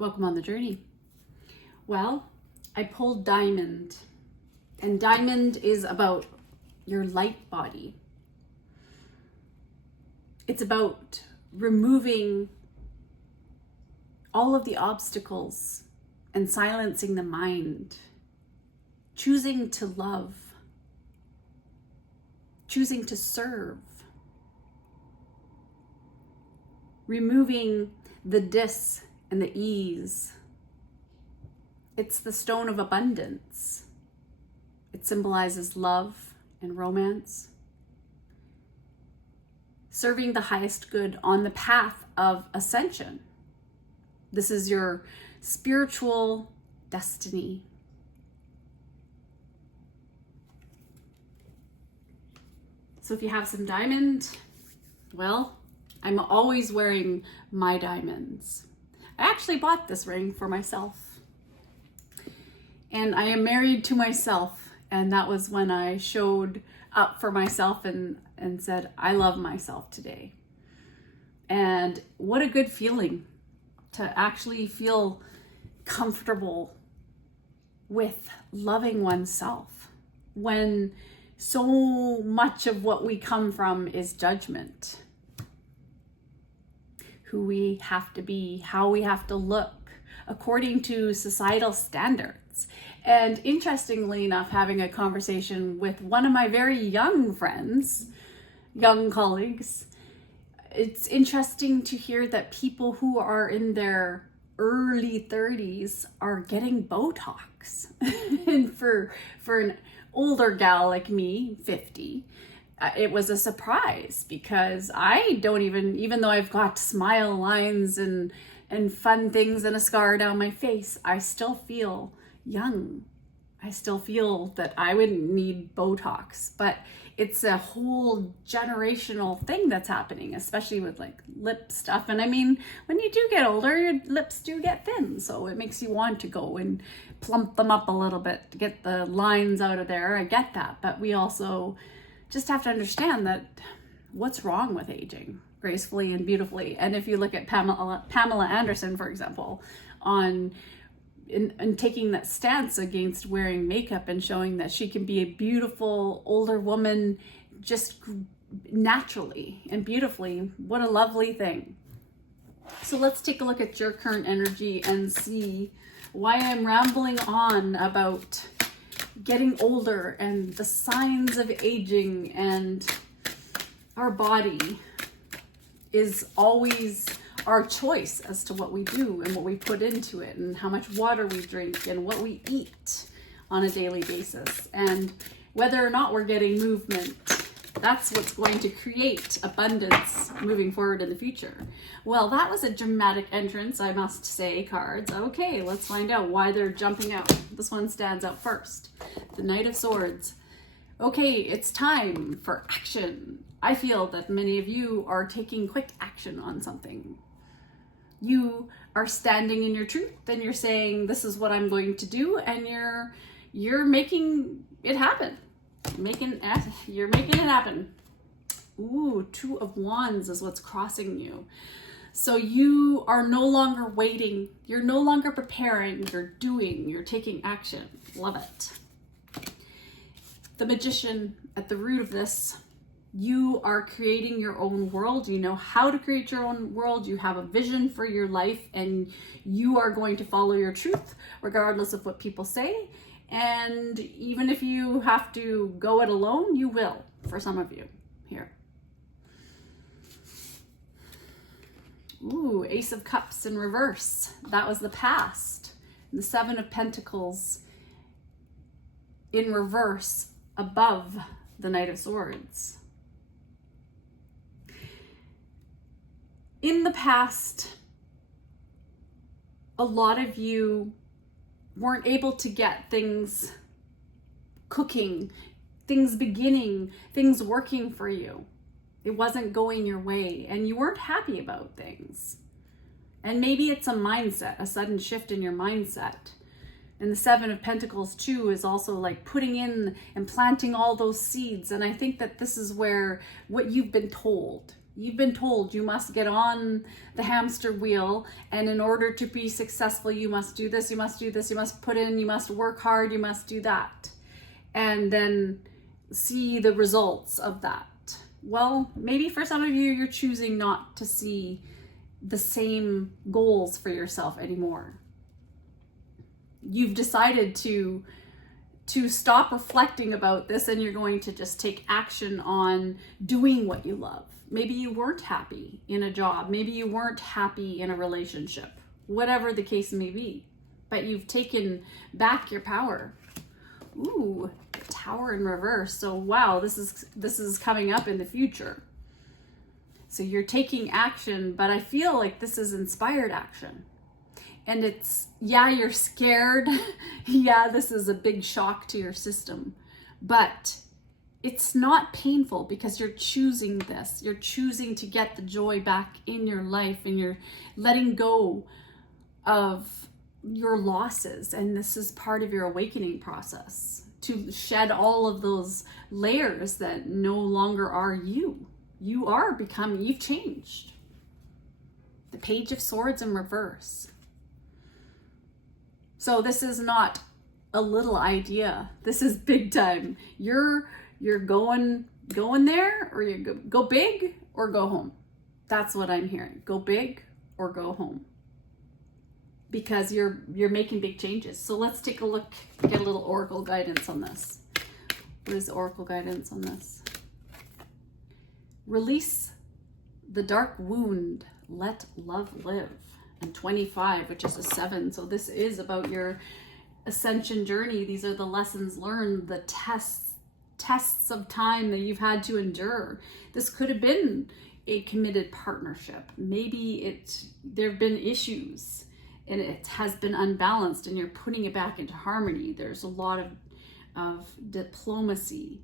Welcome on the journey. Well, I pulled Diamond, and Diamond is about your light body. It's about removing all of the obstacles and silencing the mind, choosing to love, choosing to serve, removing the dis and the ease. It's the stone of abundance. It symbolizes love and romance. Serving the highest good on the path of ascension. This is your spiritual destiny. So if you have some diamond, well, I'm always wearing my diamonds. I actually bought this ring for myself. And I am married to myself. And that was when I showed up for myself and said, I love myself today. And what a good feeling to actually feel comfortable with loving oneself when so much of what we come from is judgment. Who we have to be, how we have to look according to societal standards. And interestingly enough, having a conversation with one of my very young friends, young colleagues, it's interesting to hear that people who are in their early 30s are getting Botox. And for an older gal like me, 50, it was a surprise because I don't even though I've got smile lines and fun things and a scar down my face, I still feel young. I still feel that I wouldn't need Botox, but it's a whole generational thing that's happening, especially with like lip stuff. And I mean, when you do get older, your lips do get thin. So it makes you want to go and plump them up a little bit to get the lines out of there. I get that. But we also just have to understand that what's wrong with aging gracefully and beautifully. And if you look at Pamela Anderson, for example, in taking that stance against wearing makeup and showing that she can be a beautiful older woman just naturally and beautifully, what a lovely thing. So let's take a look at your current energy and see why I'm rambling on about getting older and the signs of aging, and our body is always our choice as to what we do and what we put into it and how much water we drink and what we eat on a daily basis, and whether or not we're getting movement. That's what's going to create abundance moving forward in the future. Well, that was a dramatic entrance, I must say, cards. Okay, let's find out why they're jumping out. This one stands out first. The Knight of Swords. Okay, it's time for action. I feel that many of you are taking quick action on something. You are standing in your truth and you're saying, this is what I'm going to do, and you're making it happen. You're making it happen. Ooh, Two of Wands is what's crossing you. So you are no longer waiting. You're no longer preparing. You're doing. You're taking action. Love it. The Magician at the root of this. You are creating your own world. You know how to create your own world. You have a vision for your life, and you are going to follow your truth regardless of what people say. And even if you have to go it alone, you will, for some of you here. Ooh, Ace of Cups in reverse. That was the past. The Seven of Pentacles in reverse above the Knight of Swords. In the past, a lot of you weren't able to get things cooking, things beginning, things working for you. It wasn't going your way, and you weren't happy about things. And maybe it's a mindset, a sudden shift in your mindset. And the Seven of Pentacles too is also like putting in and planting all those seeds. And I think that this is where what you've been told You've been told you must get on the hamster wheel, and in order to be successful, you must do this, you must do this, you must put in, you must work hard, you must do that. And then see the results of that. Well, maybe for some of you, you're choosing not to see the same goals for yourself anymore. You've decided to stop reflecting about this, and you're going to just take action on doing what you love. Maybe you weren't happy in a job. Maybe you weren't happy in a relationship, whatever the case may be, but you've taken back your power. Ooh, the Tower in reverse. So wow, this is coming up in the future. So you're taking action, but I feel like this is inspired action. And it's, yeah, you're scared. Yeah, this is a big shock to your system, but it's not painful because you're choosing this. You're choosing to get the joy back in your life, and you're letting go of your losses. And this is part of your awakening process, to shed all of those layers that no longer are you. You've changed. The Page of Swords in reverse. So this is not a little idea. This is big time. You're going there, or you go big or go home. That's what I'm hearing. Go big or go home. Because you're making big changes. So let's take a look, get a little oracle guidance on this. What is oracle guidance on this? Release the dark wound, let love live. And 25, which is a 7. So this is about your ascension journey. These are the lessons learned, the tests of time that you've had to endure. This could have been a committed partnership. Maybe there have been issues and it has been unbalanced, and you're putting it back into harmony. There's a lot of diplomacy.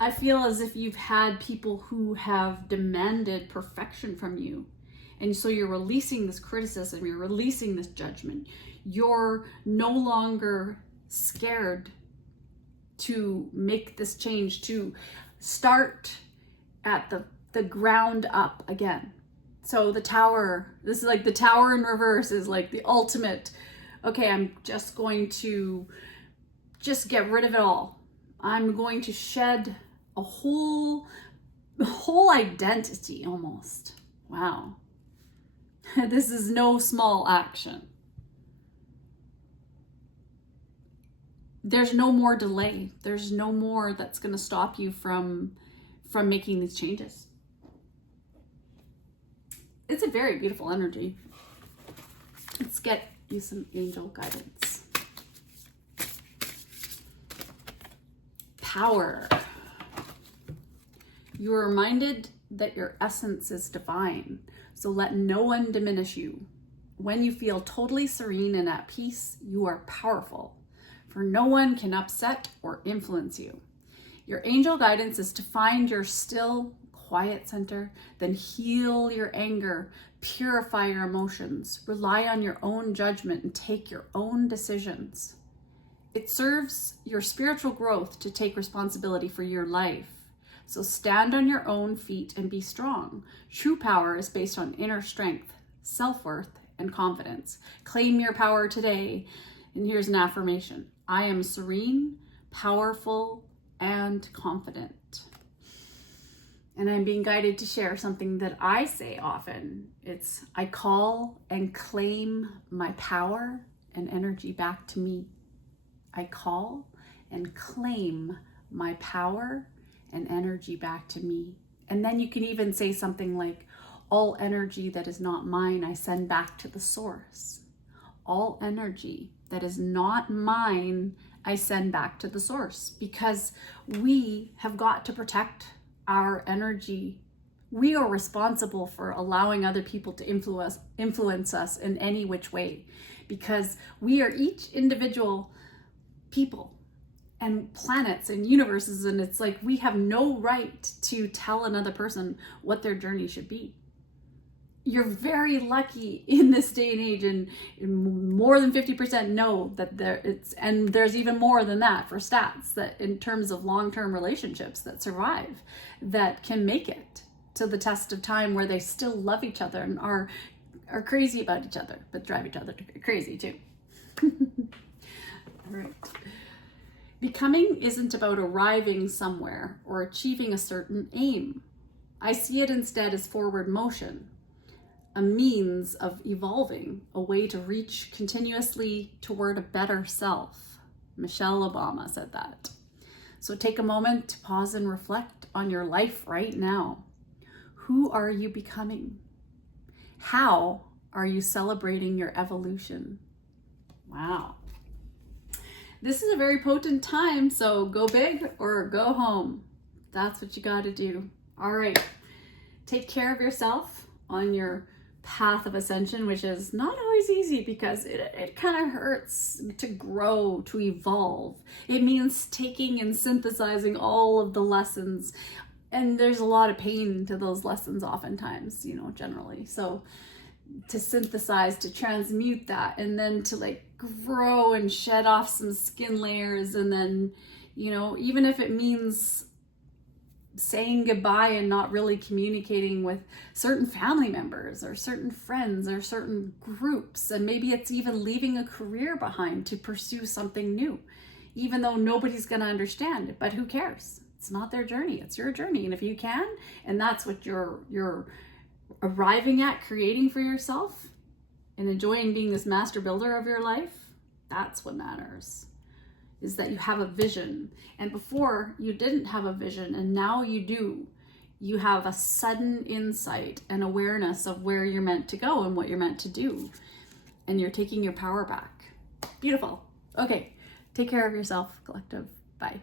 I feel as if you've had people who have demanded perfection from you. And so you're releasing this criticism, you're releasing this judgment. You're no longer scared to make this change, to start at the ground up again. So the Tower, this is like the Tower in reverse is like the ultimate, okay, I'm just going to just get rid of it all. I'm going to shed a whole identity almost. Wow. This is no small action. There's no more delay. There's no more that's going to stop you from making these changes. It's a very beautiful energy. Let's get you some angel guidance. Power. You are reminded that your essence is divine, so let no one diminish you. When you feel totally serene and at peace, you are powerful, for no one can upset or influence you. Your angel guidance is to find your still, quiet center, then heal your anger, purify your emotions, rely on your own judgment, and take your own decisions. It serves your spiritual growth to take responsibility for your life. So stand on your own feet and be strong. True power is based on inner strength, self-worth, and confidence. Claim your power today. And here's an affirmation. I am serene, powerful, and confident. And I'm being guided to share something that I say often. It's, I call and claim my power and energy back to me. I call and claim my power and energy back to me. And then you can even say something like, all energy that is not mine, I send back to the source. All energy that is not mine, I send back to the source, because we have got to protect our energy. We are responsible for allowing other people to influence us in any which way, because we are each individual people and planets and universes, and it's like we have no right to tell another person what their journey should be. you're very lucky in this day and age, and more than 50% know that and there's even more than that for stats, that in terms of long-term relationships that survive, that can make it to the test of time, where they still love each other and are crazy about each other, but drive each other crazy too. All right. Becoming isn't about arriving somewhere or achieving a certain aim. I see it instead as forward motion, a means of evolving, a way to reach continuously toward a better self. Michelle Obama said that. So take a moment to pause and reflect on your life right now. Who are you becoming? How are you celebrating your evolution? Wow. This is a very potent time, so go big or go home. That's what you got to do. All right. Take care of yourself on your path of ascension, which is not always easy, because it kind of hurts to grow, to evolve. It means taking and synthesizing all of the lessons, and there's a lot of pain to those lessons oftentimes, generally. So to synthesize, to transmute that, and then to grow and shed off some skin layers, and then, even if it means saying goodbye and not really communicating with certain family members or certain friends or certain groups, and maybe it's even leaving a career behind to pursue something new, even though nobody's going to understand it. But who cares? It's not their journey, it's your journey. And if you can, and that's what you're arriving at, creating for yourself and enjoying being this master builder of your life, that's what matters. Is that you have a vision. And before, you didn't have a vision, and now you do. You have a sudden insight and awareness of where you're meant to go and what you're meant to do. And you're taking your power back. Beautiful. Okay, take care of yourself, collective. Bye.